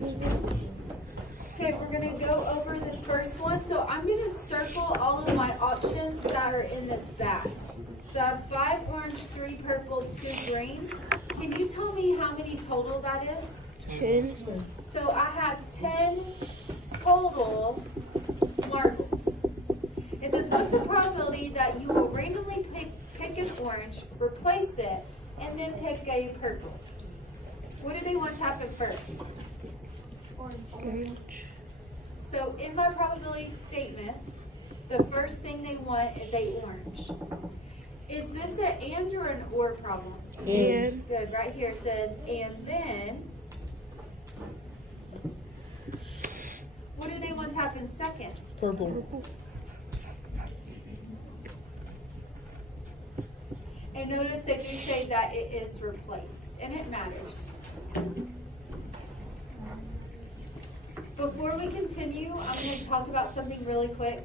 Okay, we're gonna go over this first one. So I'm gonna circle all of my options that are in this bag. So I have 5 orange, 3 purple, 2 green. Can you tell me how many total that is? 10. So I have 10 total marbles. It says, what's the probability that you will randomly pick an orange, replace it, and then pick a purple? What do they want to happen first? Orange. So in my probability statement, the first thing they want is a orange. Is this an and or an or problem? And. Good, right here it says, and then, what do they want to happen second? Purple. And notice if you say that it is replaced, and it matters. Before we continue, I'm going to talk about something really quick.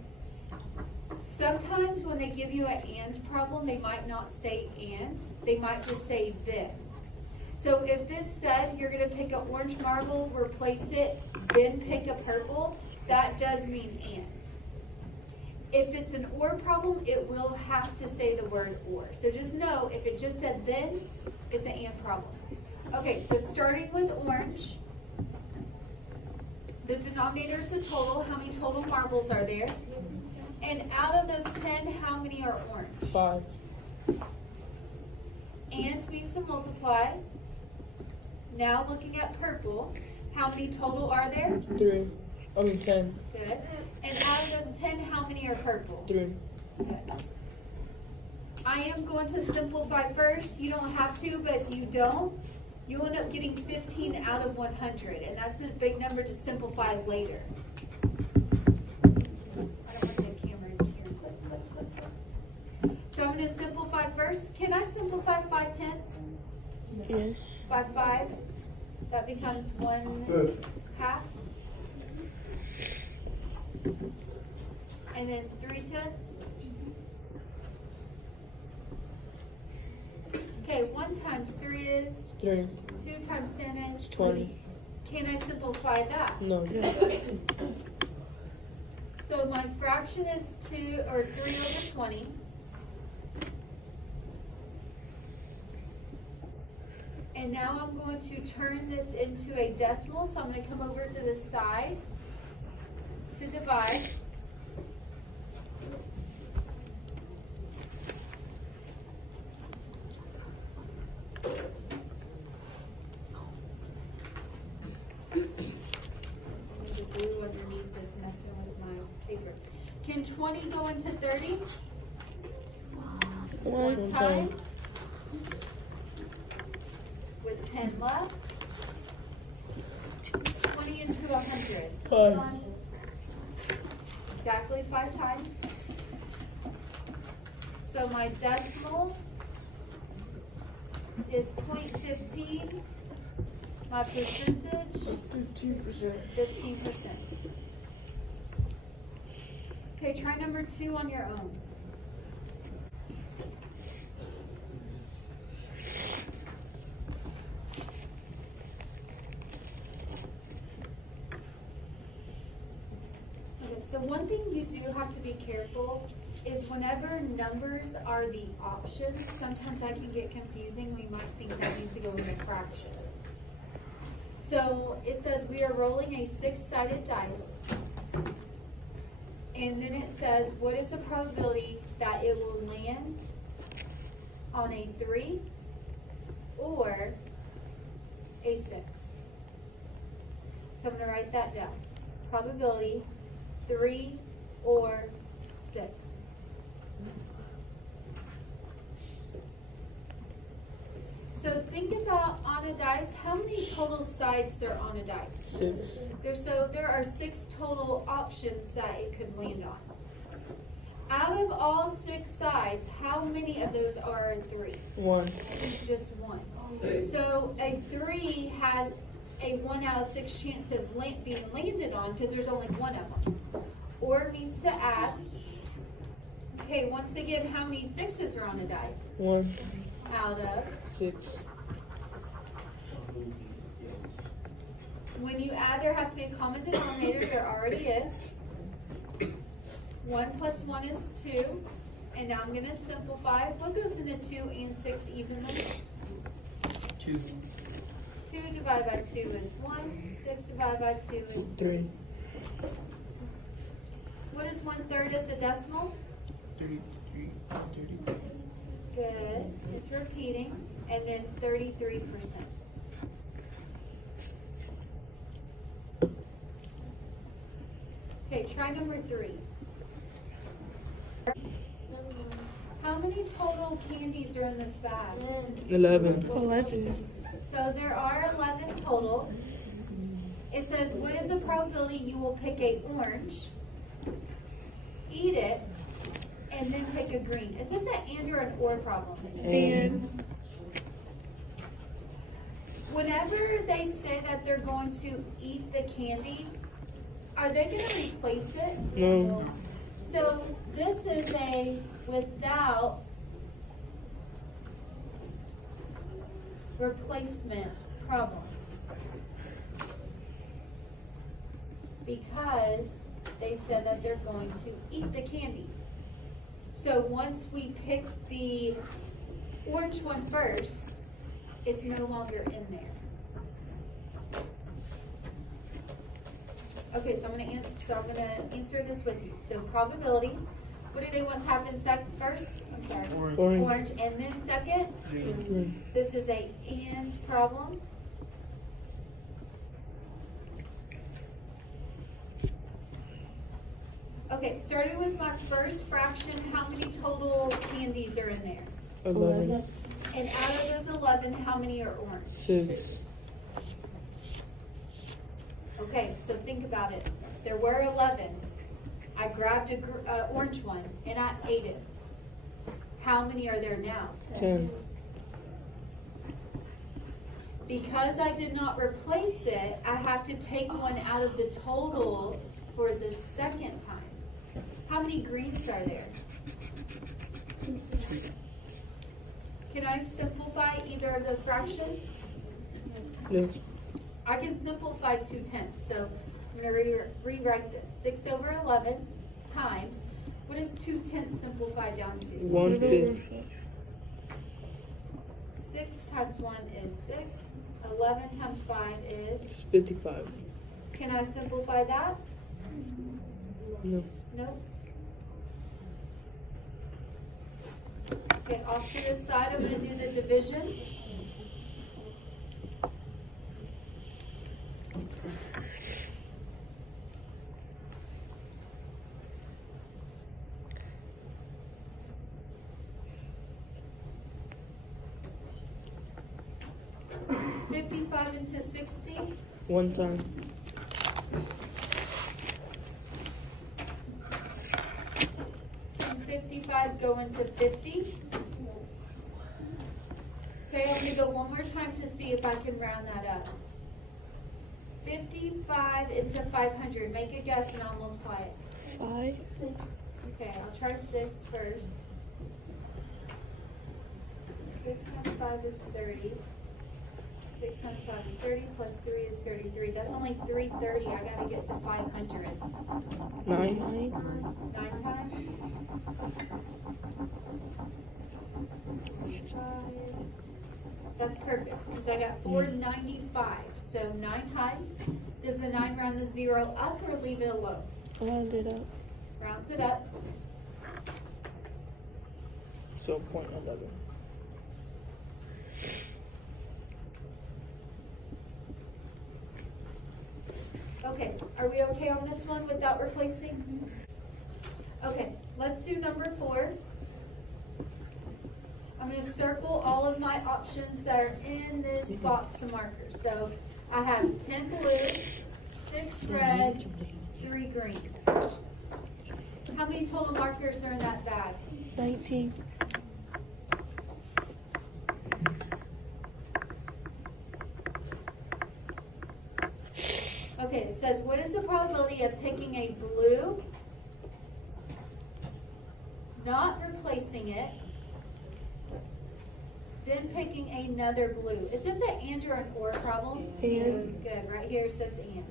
Sometimes when they give you an and problem, they might not say and, they might just say then. So if this said you're going to pick an orange marble, replace it, then pick a purple, that does mean and. If it's an or problem, it will have to say the word or. So just know, if it just said then, it's an and problem. Okay, so starting with orange, the denominator is the total. How many total marbles are there? And out of those 10, how many are orange? 5. And means to multiply. Now looking at purple, how many total are there? 3. 10. Good. And out of those 10, how many are purple? 3. Good. I am going to simplify first. You don't have to, but if you don't, you'll end up getting 15 out of 100. And that's a big number to simplify later. I don't want the camera in here. So I'm going to simplify first. Can I simplify 5/10? Yes. 5/5. That becomes 1/2. And then 3/10. Okay, 1 times 3 is? 3. 2 times 10 is? 20. Can I simplify that? No. So my fraction is 3 over 20. And now I'm going to turn this into a decimal. So I'm going to come over to the side to divide. The glue underneath is messing with my paper. Can 20 go into 30? One time. With 10 left. 20 into 100. 5. Exactly 5 times. So my decimal is 0.15. My percentage, 15%. 15%. Okay, try number 2 on your own. Okay, so one thing you do have to be careful is whenever numbers are the options, sometimes that can get confusing. We might think that needs to go in a fraction. So it says we are rolling a 6-sided dice. And then it says, what is the probability that it will land on a 3 or a 6? So I'm going to write that down. Probability 3 or 6. So think about on a dice, how many total sides are on a dice? 6. There are 6 total options that it could land on. Out of all 6 sides, how many of those are 3? 1. Just 1. So a 3 has a 1 out of 6 chance of being landed on because there's only 1 of them. Or means to add. Okay, once again, how many 6s are on a dice? 1. Out of 6. When you add, there has to be a common denominator, there already is. 1 plus 1 is 2, and now I'm gonna simplify. What goes into 2 and 6 evenly? 2. 2 divided by 2 is 1, 6 divided by 2 is 3. What is 1/3 as a decimal? 33. 33. Good, it's repeating, and then 33%. Okay, try number 3. How many total candies are in this bag? 11. 11. So there are 11 total. It says, what is the probability you will pick a orange, eat it, and then pick a green? Is this an and or an or problem? And. Whenever they say that they're going to eat the candy, are they going to replace it? No. So this is a without replacement problem. Because they said that they're going to eat the candy. So once we pick the orange one first, it's no longer in there. Okay, so I'm gonna answer this with you. So probability, what do they want to happen first? I'm sorry. Orange. Orange. And then second, Green. this is a and problem. Okay, starting with my first fraction, how many total candies are in there? 11. And out of those 11, how many are orange? 6. Okay, so think about it. There were 11. I grabbed a orange one and I ate it. How many are there now? 10. Because I did not replace it, I have to take one out of the total for the second time. How many greens are there? Can I simplify either of those fractions? Yes. I can simplify 2/10, so I'm going to rewrite this. 6 over 11 times, what is 2/10 simplified down to? 1/5. 6 times 1 is 6. 11 times 5 is, 55. can I simplify that? No. Nope. Okay, off to this side, I'm going to do the division. $55 into 60. One time. And 55 go into 50. Okay, I'm gonna go one more time to see if I can round that up. 55 into 500. Make a guess and I'll multiply it. 5. Okay, I'll try 6 first. 6 times 5 is 30. 6 times 5 is 30 plus 3 is 33. That's only 330. I gotta get to 500. 9. 9 times. 5. That's perfect, because I got 495. So 9 times. Does the 9 round the 0 up or leave it alone? Round it up. Rounds it up. So 0.11. Okay, are we okay on this one without replacing? Okay, let's do number 4. I'm going to circle all of my options that are in this box of markers. So I have 10 blue, 6 red, 3 green. How many total markers are in that bag? 19. Okay, it says, what is the probability of picking a blue, not replacing it, then picking another blue. Is this an and or an or problem? And. Good, right here it says and.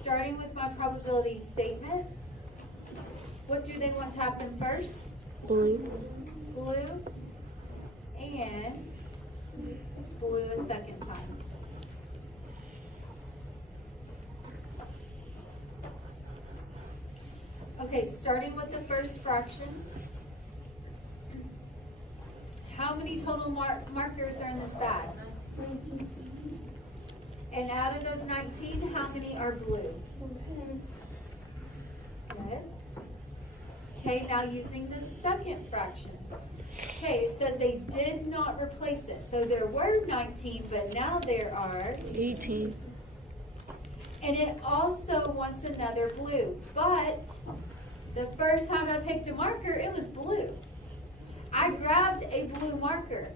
Starting with my probability statement, what do they want to happen first? Blue. Blue and blue a second time. Okay, starting with the first fraction. How many total markers are in this bag? And out of those 19, how many are blue? Good. Okay, now using the second fraction. Okay, it says they did not replace it. So there were 19, but now there are 18. And it also wants another blue. But the first time I picked a marker, it was blue. I grabbed a blue marker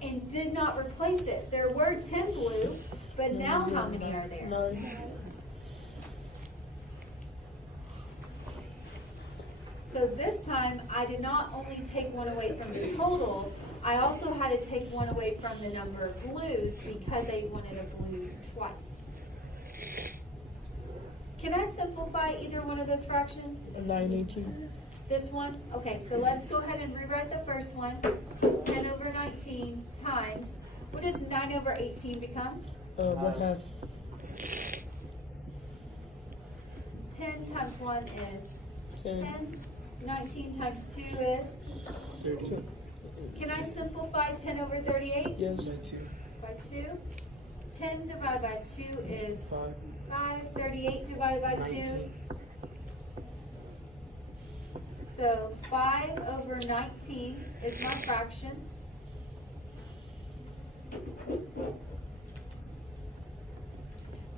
and did not replace it. There were 10 blue, but now how many are there? 9. So this time, I did not only take one away from the total, I also had to take one away from the number of blues because I wanted a blue twice. Can I simplify either one of those fractions? 9/18. This one? Okay, so let's go ahead and rewrite the first one. 10 over 19 times, what does 9 over 18 become? 1/2. 10 times 1 is 10. 10. 19 times 2 is? 30. Can I simplify 10 over 38? Yes. By 2. By 2. 10 divided by 2 is 5. 5. 38 divided by 2. 19. So 5 over 19 is my fraction.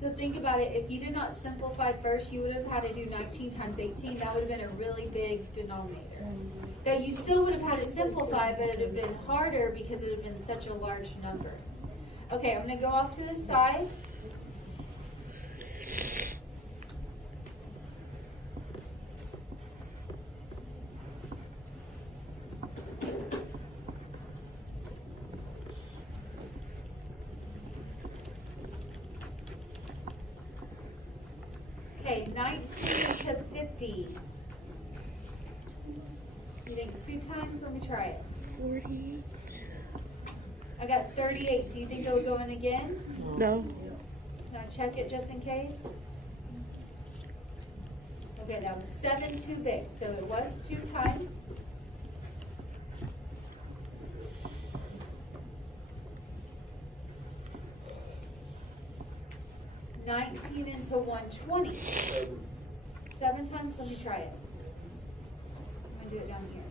So think about it, if you did not simplify first, you would have had to do 19 times 18. That would have been a really big denominator. Though you still would have had to simplify, but it would have been harder because it would have been such a large number. Okay, I'm going to go off to the side. Okay, 19 to 50. You think 2 times? Let me try it. 48. I got 38. Do you think it'll go in again? No. Can I check it just in case? Okay, that was 7 too big, so it was 2 times. $19 into 120. 7 times, let me try it. I'm gonna do it down here.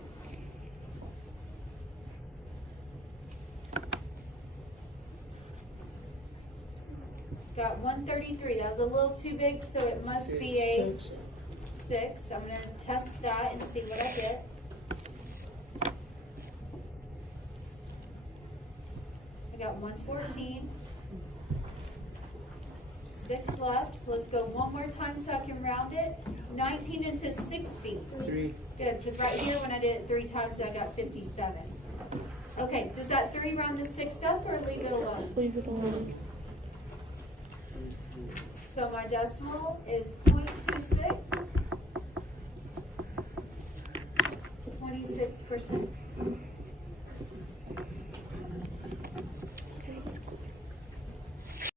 Got 133. That was a little too big, so it must be a 6. 6. I'm going to test that and see what I get. I got 114. 6 left. Let's go one more time so I can round it. 19 into 60. 3. Good, because right here when I did it 3 times, I got 57. Okay, does that 3 round the 6 up or leave it alone? Leave it alone. So my decimal is 0.26. 26%.